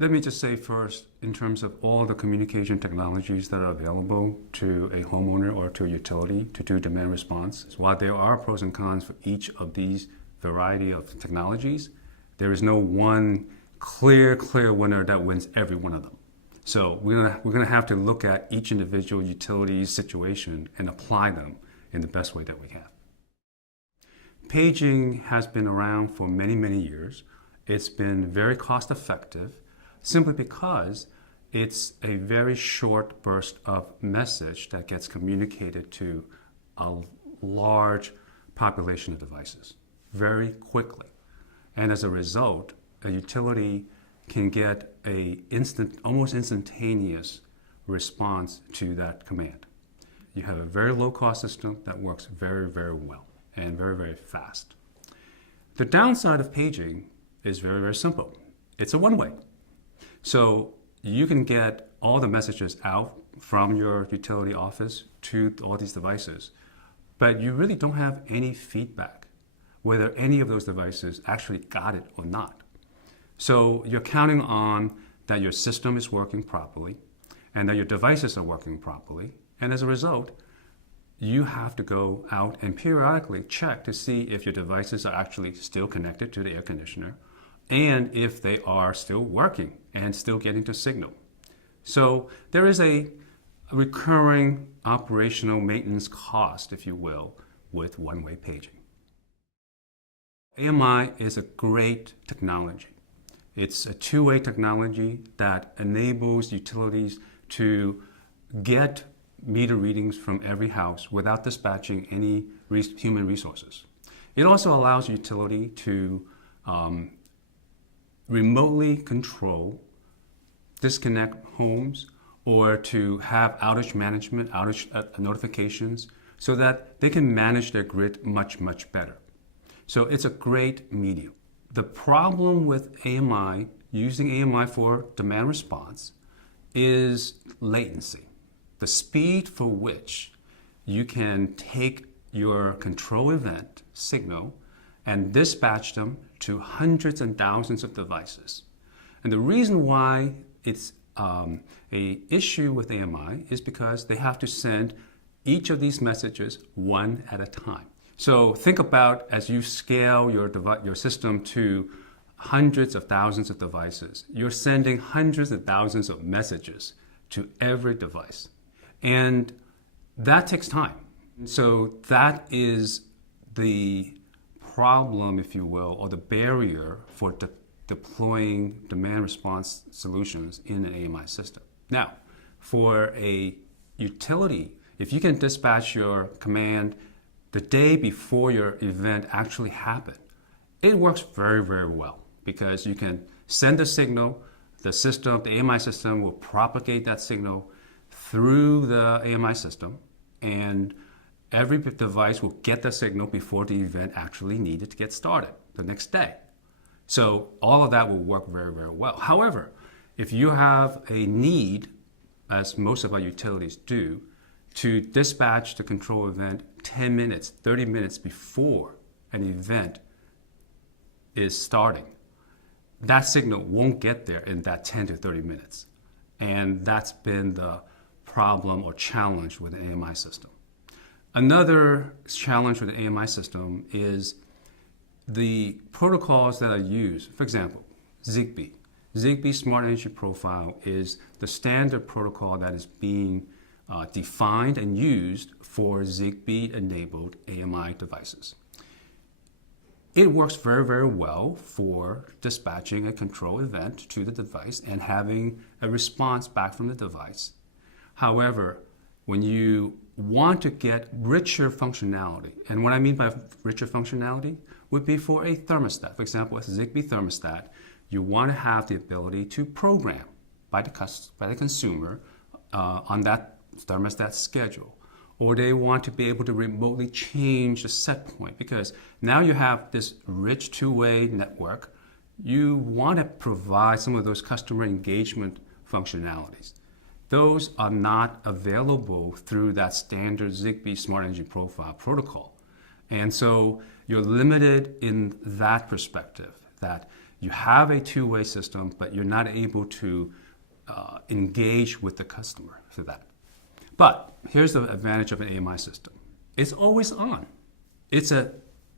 Let me just say first, in terms of all the communication technologies that are available to a homeowner or to a utility to do demand response, while there are pros and cons for each of these variety of technologies, there is no one clear winner that wins every one of them. So we're gonna have to look at each individual utility's situation and apply them in the best way that we can. Paging has been around for many, many years. It's been very cost effective simply because it's a very short burst of message that gets communicated to a large population of devices very quickly. And as a result, a utility can get almost instantaneous response to that command. You have a very low cost system that works very, very well and very, very fast. The downside of paging is very, very simple. It's a one-way. So you can get all the messages out from your utility office to all these devices, but you really don't have any feedback whether any of those devices actually got it or not. So you're counting on that your system is working properly and that your devices are working properly. And as a result, you have to go out and periodically check to see if your devices are actually still connected to the air conditioner and if they are still working and still getting the signal. So there is a recurring operational maintenance cost, if you will, with one-way paging. AMI is a great technology. It's a two-way technology that enables utilities to get meter readings from every house without dispatching any human resources. It also allows utility to remotely control, disconnect homes, or to have outage management, outage notifications, so that they can manage their grid much, much better. So it's a great medium. The problem with AMI, using AMI for demand response, is latency. The speed for which you can take your control event signal and dispatch them to hundreds and thousands of devices. And the reason why it's an issue with AMI is because they have to send each of these messages one at a time. So think about as you scale your system to hundreds of thousands of devices, you're sending hundreds of thousands of messages to every device. And that takes time. So that is the problem, if you will, or the barrier for deploying demand response solutions in an AMI system. Now, for a utility, if you can dispatch your command the day before your event actually happened, it works very, very well because you can send a signal, the AMI system will propagate that signal through the AMI system, and every device will get the signal before the event actually needed to get started the next day. So all of that will work very, very well. However, if you have a need, as most of our utilities do, to dispatch the control event 10 minutes, 30 minutes before an event is starting, that signal won't get there in that 10 to 30 minutes. And that's been the problem or challenge with the AMI system. Another challenge with the AMI system is the protocols that are used. For example, Zigbee. Zigbee Smart Energy Profile is the standard protocol that is being defined and used for Zigbee-enabled AMI devices. It works very, very well for dispatching a control event to the device and having a response back from the device. However, when you want to get richer functionality, and what I mean by richer functionality would be for a thermostat. For example, a Zigbee thermostat, you want to have the ability to program by the consumer on that thermostat schedule. Or they want to be able to remotely change the set point because now you have this rich two-way network. You want to provide some of those customer engagement functionalities. Those are not available through that standard Zigbee Smart Energy Profile protocol. And so you're limited in that perspective, that You have a two-way system, but you're not able to engage with the customer for that. But here's the advantage of an AMI system. It's always on. It's a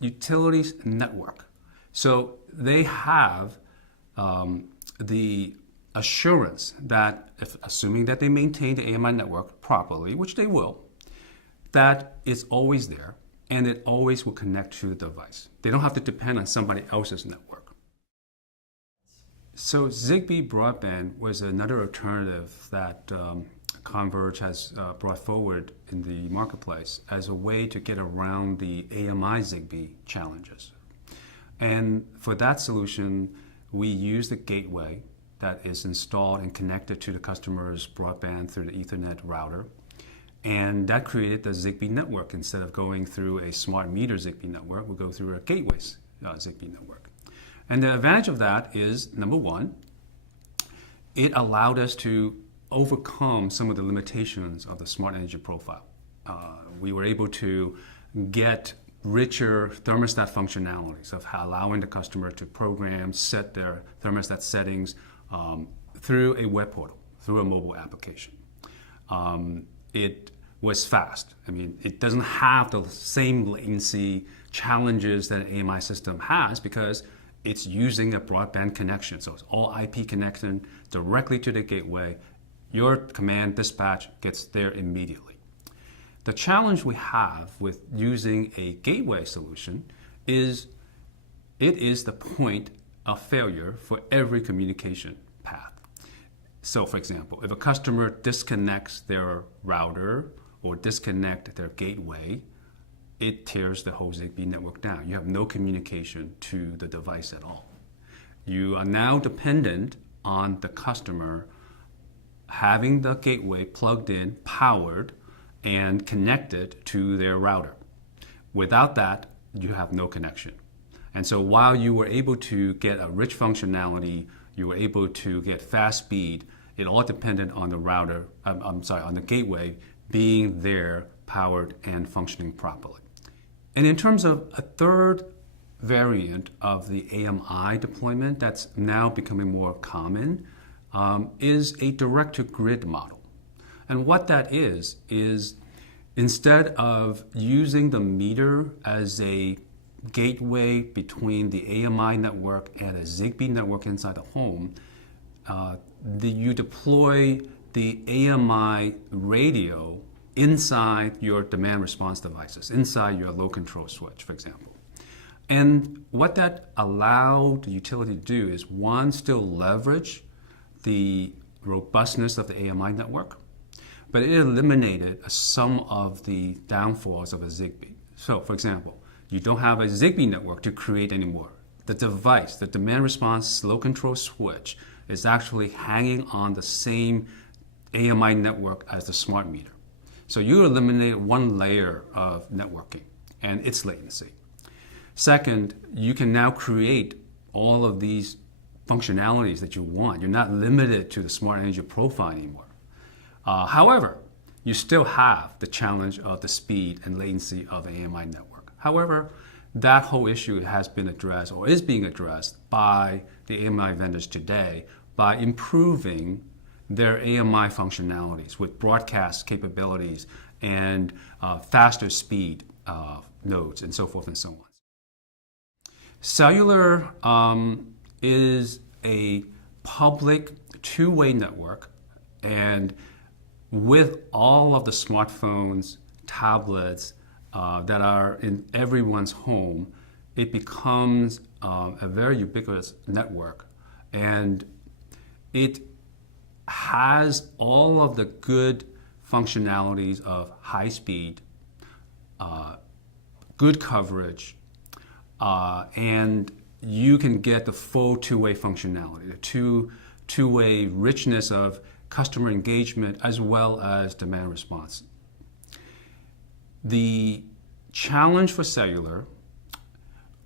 utilities network. So they have the assurance that, assuming that they maintain the AMI network properly, which they will, that it's always there and it always will connect to the device. They don't have to depend on somebody else's network. So Zigbee broadband was another alternative that Comverge has brought forward in the marketplace as a way to get around the AMI Zigbee challenges. And for that solution, we use the gateway that is installed and connected to the customer's broadband through the Ethernet router. And that created the Zigbee network. Instead of going through a smart meter Zigbee network, we'll go through a gateway Zigbee network. And the advantage of that is, number one, it allowed us to overcome some of the limitations of the smart energy profile. We were able to get richer thermostat functionalities of allowing the customer to program, set their thermostat settings through a web portal, through a mobile application. It was fast. I mean, it doesn't have the same latency challenges that an AMI system has because it's using a broadband connection. So it's all IP connection directly to the gateway. Your command dispatch gets there immediately. The challenge we have with using a gateway solution is it is the point of failure for every communication path. So for example, if a customer disconnects their router or disconnect their gateway, it tears the whole Zigbee network down. You have no communication to the device at all. You are now dependent on the customer having the gateway plugged in, powered, and connected to their router. Without that, you have no connection. And so while you were able to get a rich functionality, you were able to get fast speed, it all depended on the router, on the gateway being there, powered, and functioning properly. And in terms of a third variant of the AMI deployment that's now becoming more common is a direct-to-grid model. And what that is instead of using the meter as a gateway between the AMI network and a Zigbee network inside the home, you deploy the AMI radio inside your demand response devices, inside your load control switch, for example. And what that allowed the utility to do is, one, still leverage the robustness of the AMI network, but it eliminated some of the downfalls of a Zigbee. So, for example, you don't have a Zigbee network to create anymore. The device, the demand response load control switch, is actually hanging on the same AMI network as the smart meter. So you eliminate one layer of networking and its latency. Second, you can now create all of these functionalities that you want. You're not limited to the smart energy profile anymore. However, you still have the challenge of the speed and latency of the AMI network. However, that whole issue has been addressed or is being addressed by the AMI vendors today by improving their AMI functionalities with broadcast capabilities and faster speed nodes and so forth and so on. Cellular is a public two-way network, and with all of the smartphones, tablets that are in everyone's home, it becomes a very ubiquitous network, and it has all of the good functionalities of high speed, good coverage, and you can get the full two-way functionality, the two-way richness of customer engagement as well as demand response. The challenge for cellular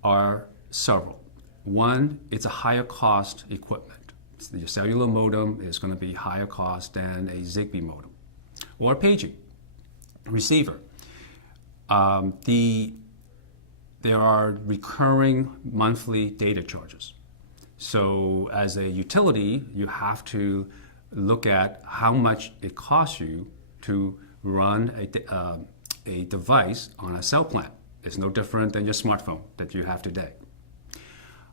are several. One, it's a higher cost equipment. Your cellular modem is going to be higher cost than a Zigbee modem or a paging receiver. There are recurring monthly data charges. So as a utility, you have to look at how much it costs you to run a device on a cell plan. It's no different than your smartphone that you have today.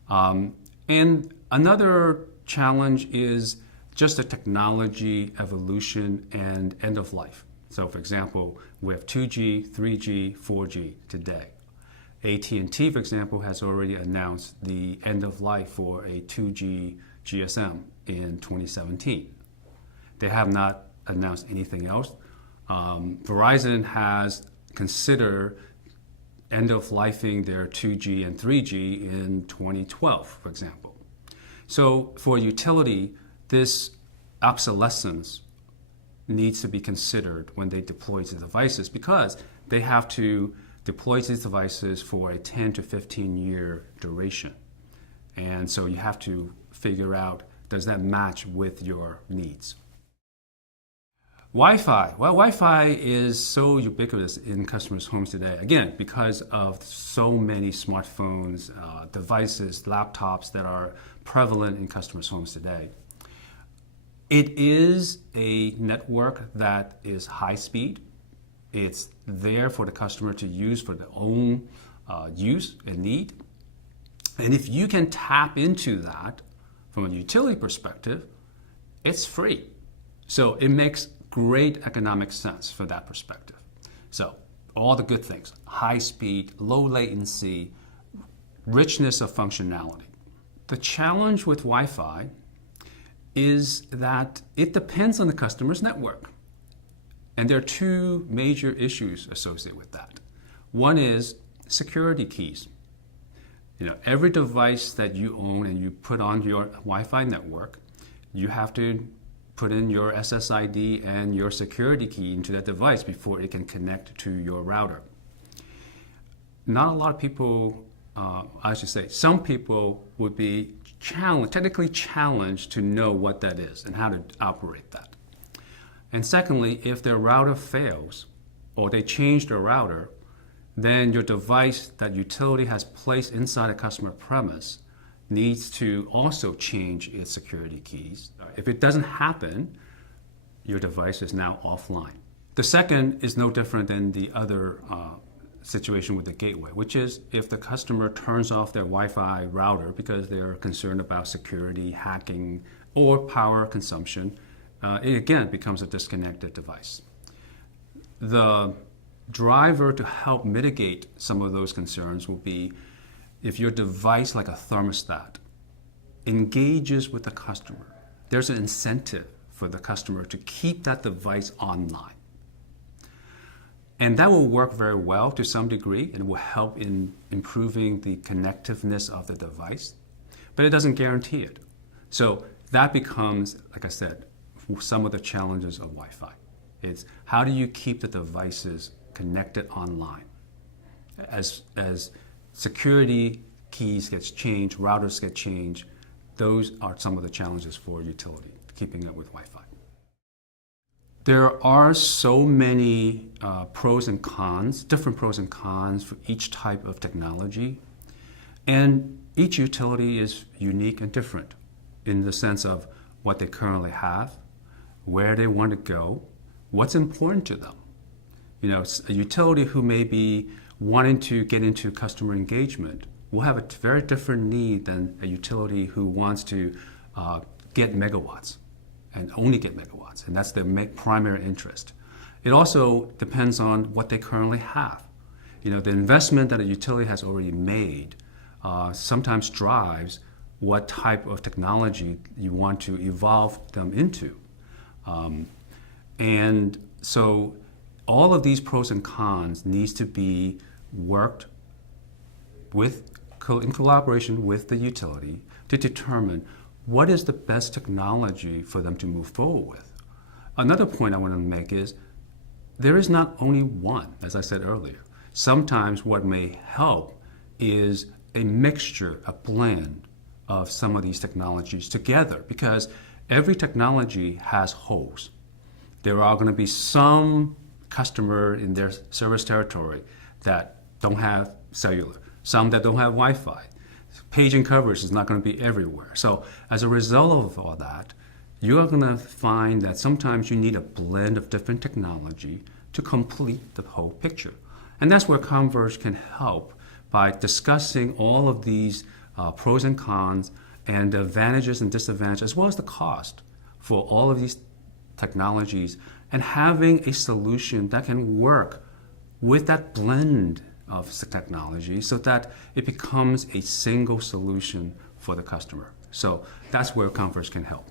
And another challenge is just the technology evolution and end of life. So for example, we have 2G, 3G, 4G today. AT&T, for example, has already announced the end of life for a 2G GSM in 2017. They have not announced anything else. Verizon has considered end of lifing their 2G and 3G in 2012, for example. So for utility, this obsolescence needs to be considered when they deploy the devices, because they have to deploy these devices for a 10 to 15 year duration. And so you have to figure out, does that match with your needs? Wi-Fi. Well, Wi-Fi is so ubiquitous in customers' homes today, again, because of so many smartphones, devices, laptops that are prevalent in customers' homes today. It is a network that is high speed. It's there for the customer to use for their own use and need. And if you can tap into that from a utility perspective, it's free. So it makes great economic sense for that perspective. So all the good things: high speed, low latency, richness of functionality. The challenge with Wi-Fi is that it depends on the customer's network. And there are two major issues associated with that. One is security keys. Every device that you own and you put on your Wi-Fi network, you have to put in your SSID and your security key into that device before it can connect to your router. Not a lot of people, I should say, some people would be technically challenged to know what that is and how to operate that. And secondly, if their router fails or they change their router, then your device that utility has placed inside a customer premise needs to also change its security keys. If it doesn't happen, your device is now offline. The second is no different than the other situation with the gateway, which is if the customer turns off their Wi-Fi router because they're concerned about security, hacking, or power consumption, it again becomes a disconnected device. The driver to help mitigate some of those concerns will be if your device, like a thermostat, engages with the customer. There's an incentive for the customer to keep that device online. And that will work very well to some degree and will help in improving the connectiveness of the device, but it doesn't guarantee it. So that becomes, like I said, some of the challenges of Wi-Fi. It's how do you keep the devices connected online? As security keys gets changed, routers get changed, those are some of the challenges for utility, keeping up with Wi-Fi. There are so many pros and cons, different pros and cons for each type of technology. And each utility is unique and different in the sense of what they currently have, where they want to go, what's important to them. A utility who may be wanting to get into customer engagement will have a very different need than a utility who wants to get megawatts and only get megawatts, and that's their primary interest. It also depends on what they currently have. The investment that a utility has already made sometimes drives what type of technology you want to evolve them into. And so all of these pros and cons needs to be worked in collaboration with the utility to determine what is the best technology for them to move forward with. Another point I want to make is there is not only one, as I said earlier. Sometimes what may help is a mixture, a blend of some of these technologies together, because every technology has holes. There are going to be some customer in their service territory that don't have cellular, some that don't have Wi-Fi, paging coverage is not going to be everywhere. So as a result of all that, you are going to find that sometimes you need a blend of different technology to complete the whole picture. And that's where Comverge can help by discussing all of these pros and cons and the advantages and disadvantages, as well as the cost for all of these technologies, and having a solution that can work with that blend of technology so that it becomes a single solution for the customer. So that's where Comverge can help.